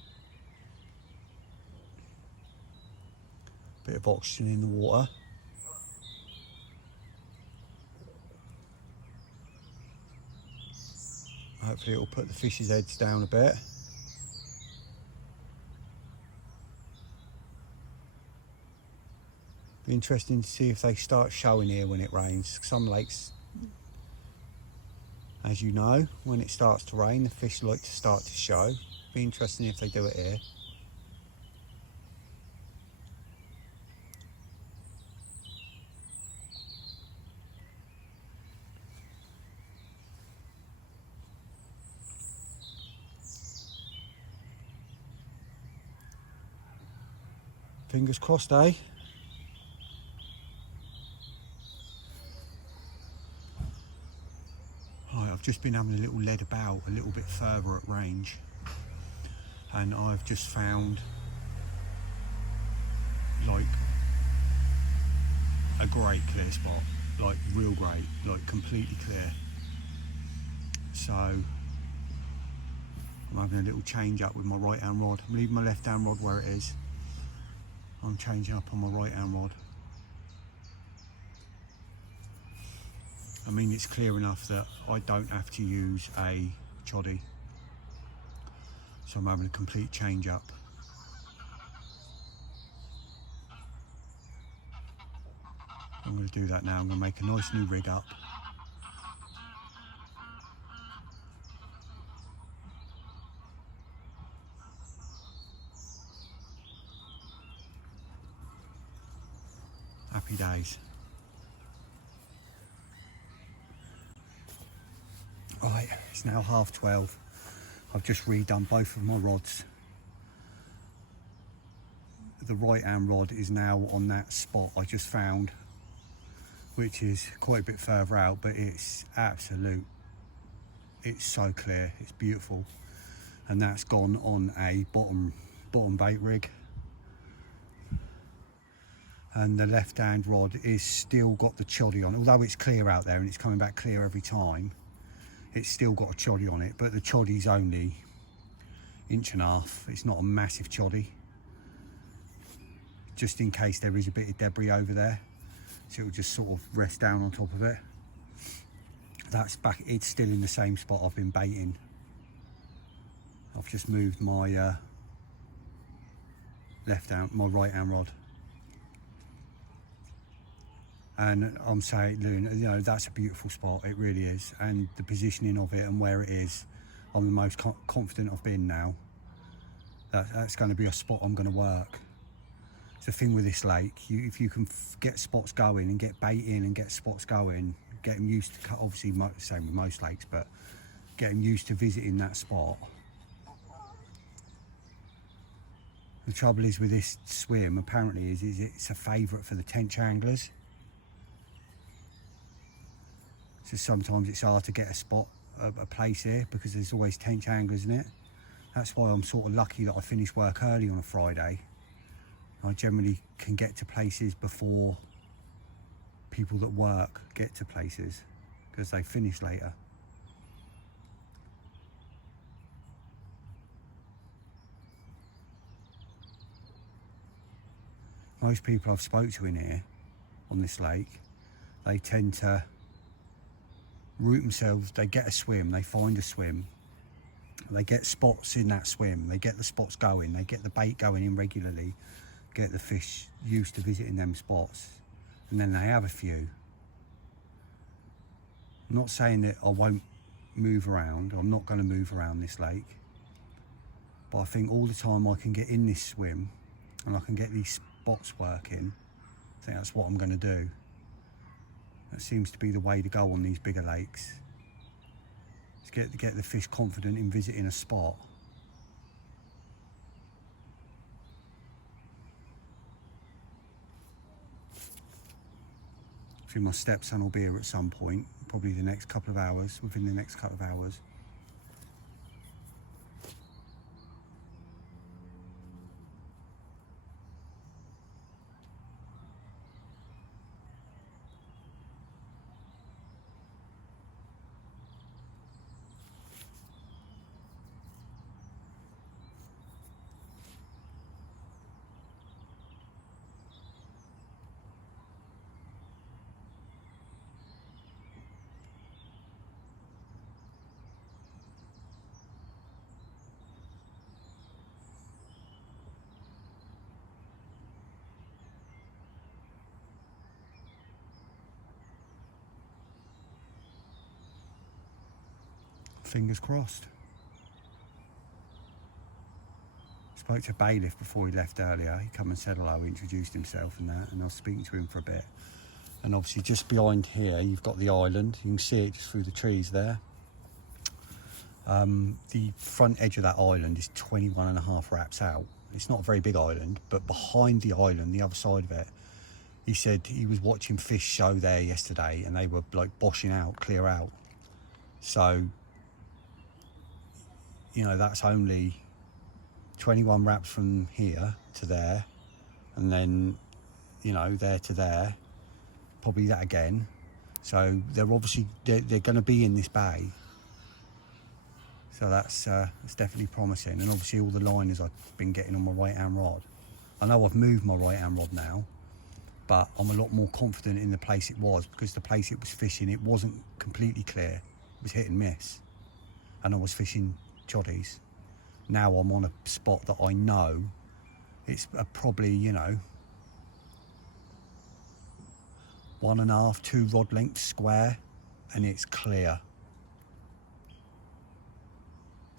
Bit of oxygen in the water. Hopefully it'll put the fish's heads down a bit. Be interesting to see if they start showing here when it rains. Some lakes, as you know, when it starts to rain, the fish like to start to show. Be interesting if they do it here. Fingers crossed, eh? Right, I've just been having a little lead about a little bit further at range, and I've just found like a great clear spot, like real great, like completely clear. So I'm having a little change up with my right hand rod. I'm leaving my left hand rod where it is. I'm changing up on my right hand rod. I mean, it's clear enough that I don't have to use a choddy, so I'm having a complete change up. I'm going to do that now. I'm going to make a nice new rig up. Happy days. Right, it's now 12:30. I've just redone both of my rods. The right hand rod is now on that spot I just found, which is quite a bit further out, but it's absolute, it's so clear, it's beautiful. And that's gone on a bottom bait rig. And the left hand rod is still got the choddy on, although it's clear out there and it's coming back clear every time. It's still got a choddy on it, but the choddy's only 1.5 inches. It's not a massive choddy, just in case there is a bit of debris over there, so it'll just sort of rest down on top of it. That's back, it's still in the same spot I've been baiting. I've just moved my my right hand rod. And I'm saying, you know, that's a beautiful spot, it really is. And the positioning of it and where it is, I'm the most confident I've been now. That's going to be a spot I'm going to work. It's the thing with this lake, if you can get spots going and get bait in and get spots going, get them used to, obviously same with most lakes, but get them used to visiting that spot. The trouble is with this swim, apparently, is it's a favourite for the tench anglers. So sometimes it's hard to get a spot, a place here, because there's always tench anglers in it. That's why I'm sort of lucky that I finish work early on a Friday. I generally can get to places before people that work get to places, because they finish later. Most people I've spoke to in here, on this lake, they tend to route themselves, they get a swim, they find a swim, they get spots in that swim, they get the spots going, they get the bait going in regularly, get the fish used to visiting them spots, and then they have a few. I'm not saying that I won't move around, I'm not going to move around this lake, but I think all the time I can get in this swim and I can get these spots working, I think that's what I'm going to do. That seems to be the way to go on these bigger lakes. Is get the fish confident in visiting a spot. I think my stepson will be here at some point, probably the next couple of hours, within the next couple of hours. Fingers crossed. Spoke to Bailiff before he left earlier. He come and said hello, introduced himself and that, and I was speaking to him for a bit. And obviously just behind here you've got the island. You can see it just through the trees there. The front edge of that island is 21.5 wraps out. It's not a very big island, but behind the island, the other side of it, he said he was watching fish show there yesterday and they were like boshing out, clear out. So, you know, that's only 21 wraps from here to there, and then, you know, there to there, probably that again. So they're obviously, they're going to be in this bay. So that's it's definitely promising. And obviously all the liners I've been getting on my right hand rod. I know I've moved my right hand rod now, but I'm a lot more confident in the place it was, because the place it was fishing, it wasn't completely clear. It was hit and miss, and I was fishing choddies. Now I'm on a spot that I know it's probably, you know, 1.5, 2 rod lengths square, and it's clear.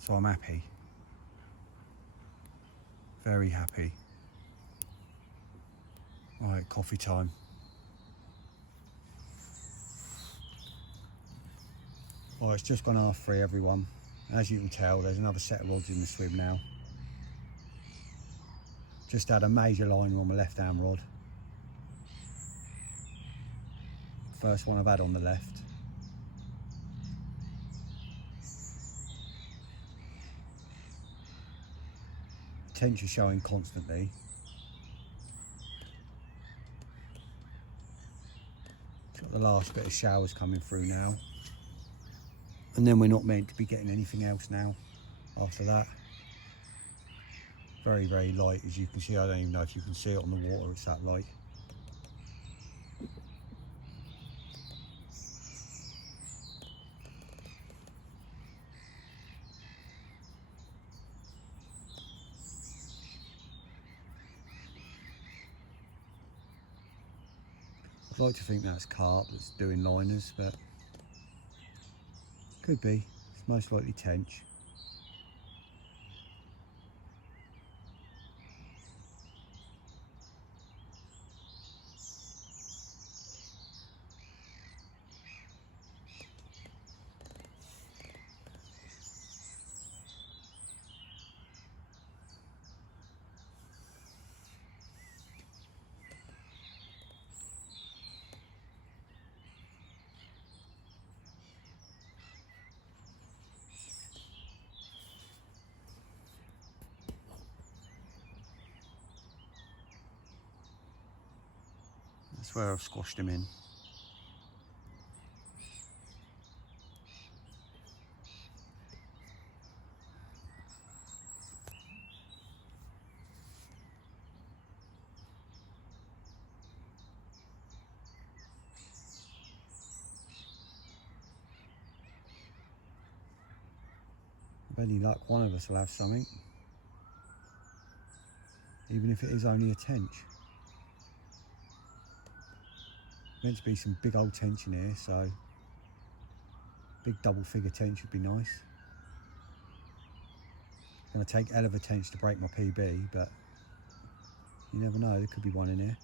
So I'm happy, very happy. All right, coffee time. All right, it's just gone 3:30, everyone. As you can tell, there's another set of rods in the swim now. Just had a major liner on my left hand rod. First one I've had on the left. Tench is showing constantly. Got the last bit of showers coming through now. And then we're not meant to be getting anything else now after that. Very, very light, as you can see. I don't even know if you can see it on the water, it's that light. I'd like to think that's carp that's doing liners, but could be. It's most likely tench. That's where I've squashed him in. With any luck, one of us will have something. Even if it is only a tench. Meant to be some big old tench in here, so big double figure tench would be nice. Gonna take hell of a tench to break my PB, but you never know, there could be one in here.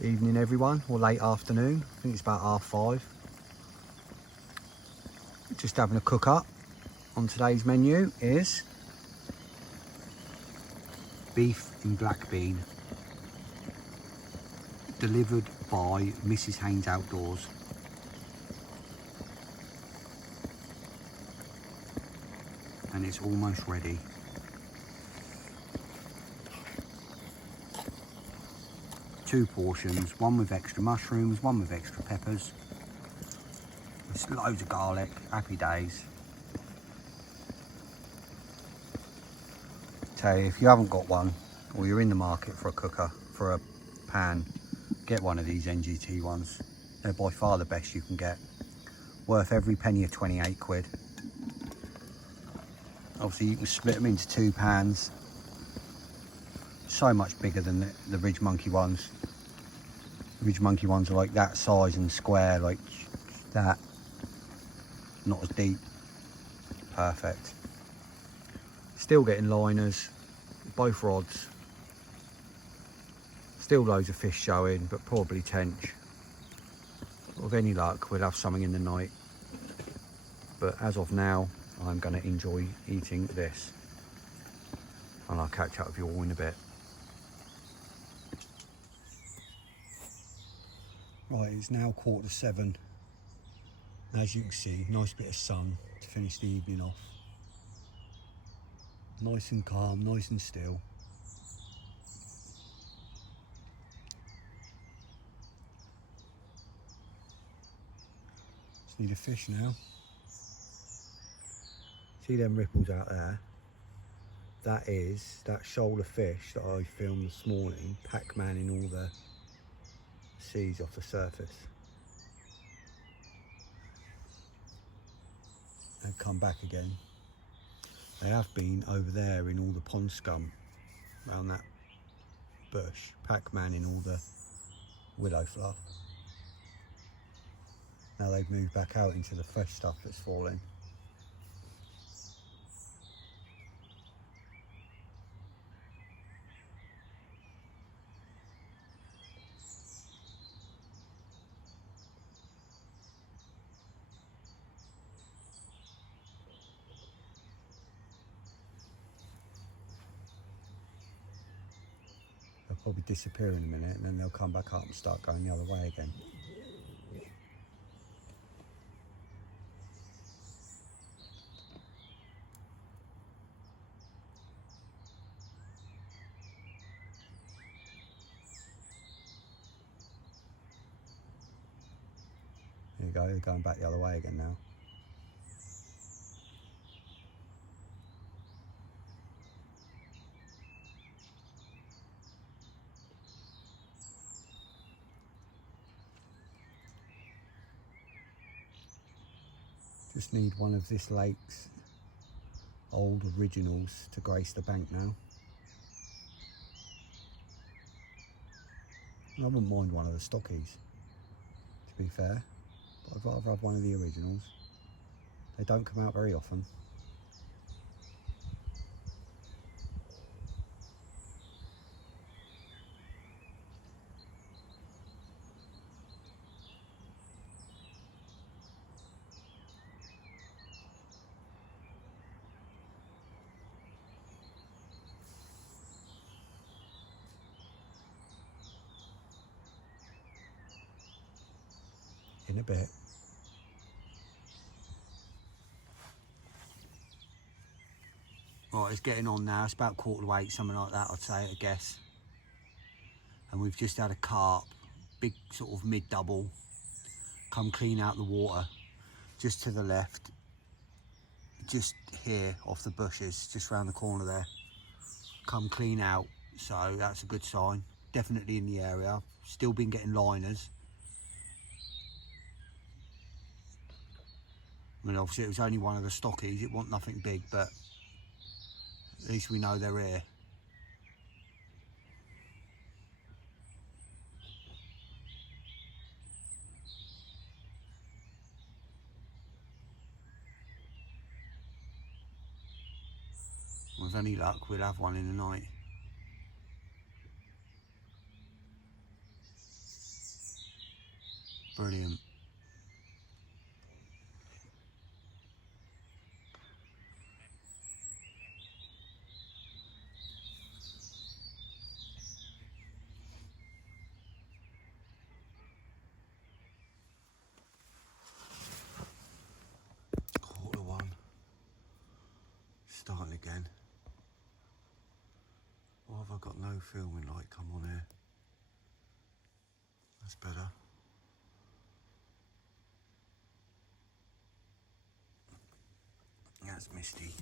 Evening everyone, or late afternoon. I think it's about 5:30. Just having a cook up. On today's menu is beef and black bean, delivered by Mrs. Haynes Outdoors. And it's almost ready. Two portions, one with extra mushrooms, one with extra peppers. There's loads of garlic, happy days. Tell you, if you haven't got one, or you're in the market for a cooker, for a pan, get one of these NGT ones. They're by far the best you can get. Worth every penny of 28 quid. Obviously you can split them into 2 pans. So much bigger than the Ridge Monkey ones. Ridge Monkey ones are like that size and square, like that. Not as deep. Perfect. Still getting liners, both rods. Still loads of fish showing, but probably tench. With any luck, we'll have something in the night. But as of now, I'm going to enjoy eating this. And I'll catch up with you all in a bit. Right, it's now 7:15. As you can see, nice bit of sun to finish the evening off. Nice and calm, nice and still. Just need a fish now. See them ripples out there? That is that shoal of fish that I filmed this morning, Pac-Man in all the seas off the surface. They've come back again. They have been over there in all the pond scum around that bush, Pac-Man in all the willow fluff. Now they've moved back out into the fresh stuff that's falling. They'll probably disappear in a minute and then they'll come back up and start going the other way again. There you go, they're going back the other way again now. Just need one of this lake's old originals to grace the bank now. I wouldn't mind one of the stockies, to be fair, but I'd rather have one of the originals. They don't come out very often. In a bit. Right, it's getting on now. It's about 7:45, something like that, I'd say, I guess. And we've just had a carp, big sort of mid-double, come clean out the water, just to the left, just here off the bushes, just round the corner there. Come clean out, so that's a good sign. Definitely in the area. Still been getting liners. I mean, obviously it was only one of the stockies, it wasn't nothing big, but at least we know they're here. With any luck, we'll have one in the night. Brilliant. Quarter one. Starting again. Why have I got no filming light come on here? That's better. That's misty.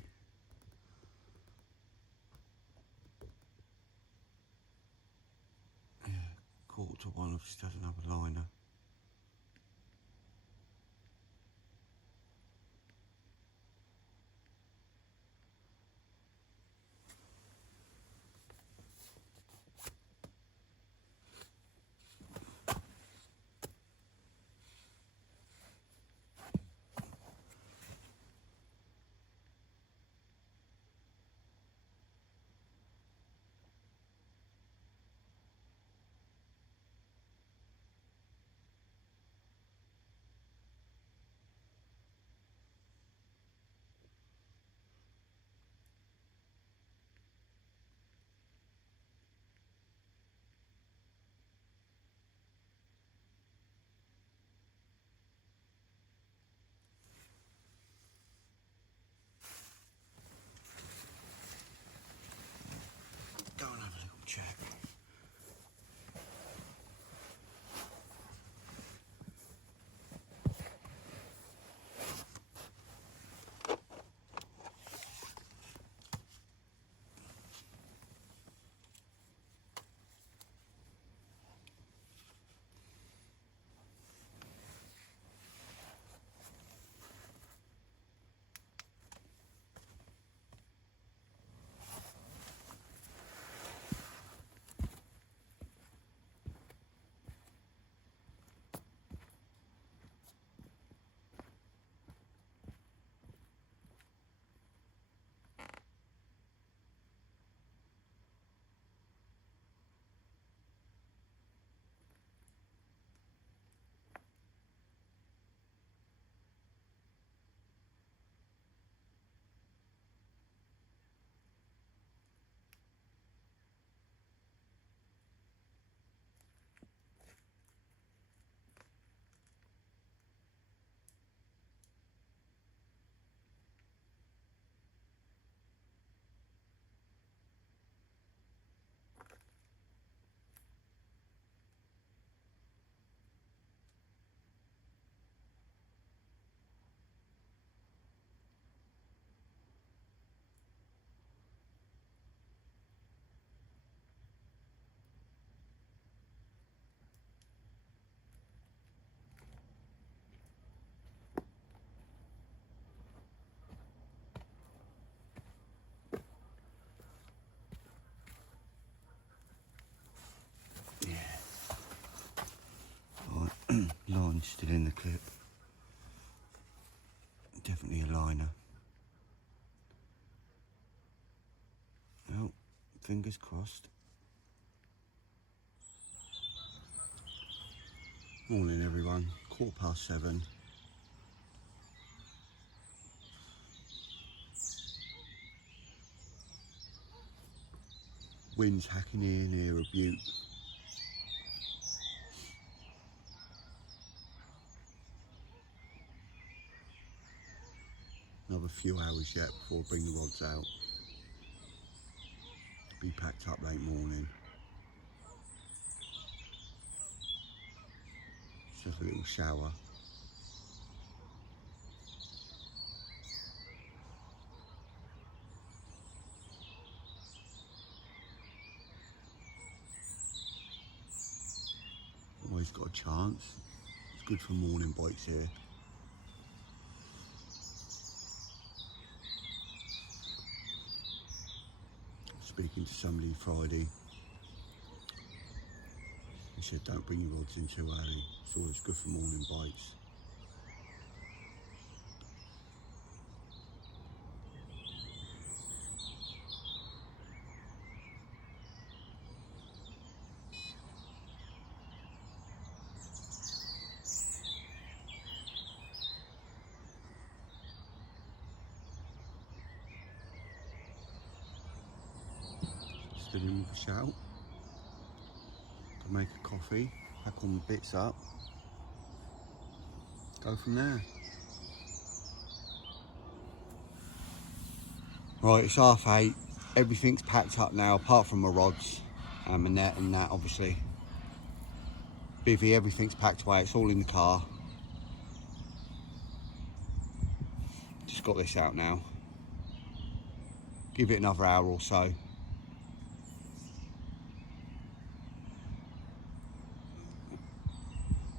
Yeah, 1:45, I've just had another liner. Go and have a little check. Line still in the clip. Definitely a liner. Well, fingers crossed. Morning everyone, 7:15. Wind's hacking in here, a beaut. Another few hours yet before I bring the rods out. Be packed up late morning. Just a little shower. Always got a chance. It's good for morning bites here. Speaking to somebody Friday, he said don't bring your rods in too early. It's always good for morning bites. Stood in with a shout. Could make a coffee, pack all my bits up, go from there. Right, it's 8:30. Everything's packed up now, apart from my rods and my net and that, obviously. Bivvy, everything's packed away. It's all in the car. Just got this out now. Give it another hour or so.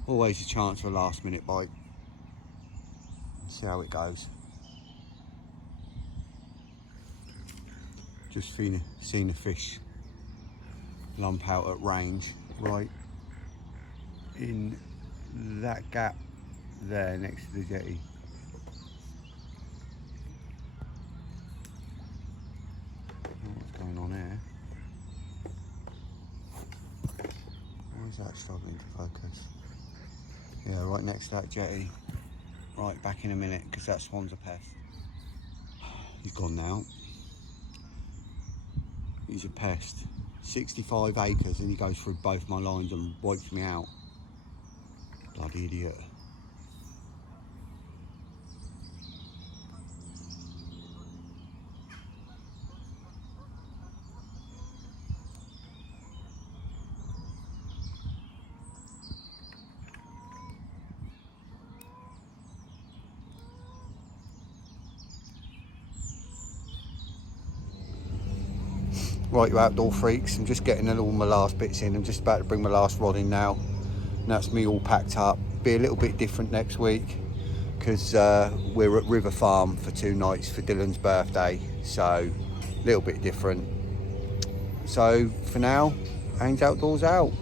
Always a chance for a last minute bite. See how it goes. Just seen a fish lump out at range, right in that gap there next to the jetty. What's going on here? Why is that struggling to focus? Yeah, right next to that jetty. Right, back in a minute, because that swan's a pest. He's gone now. He's a pest. 65 acres and he goes through both my lines and wipes me out. Bloody idiot. Right, you outdoor freaks, I'm just getting all my last bits in. I'm just about to bring my last rod in now. And that's me all packed up. Be a little bit different next week because we're at River Farm for 2 nights for Dylan's birthday. So, a little bit different. So, for now, Ains Outdoors out.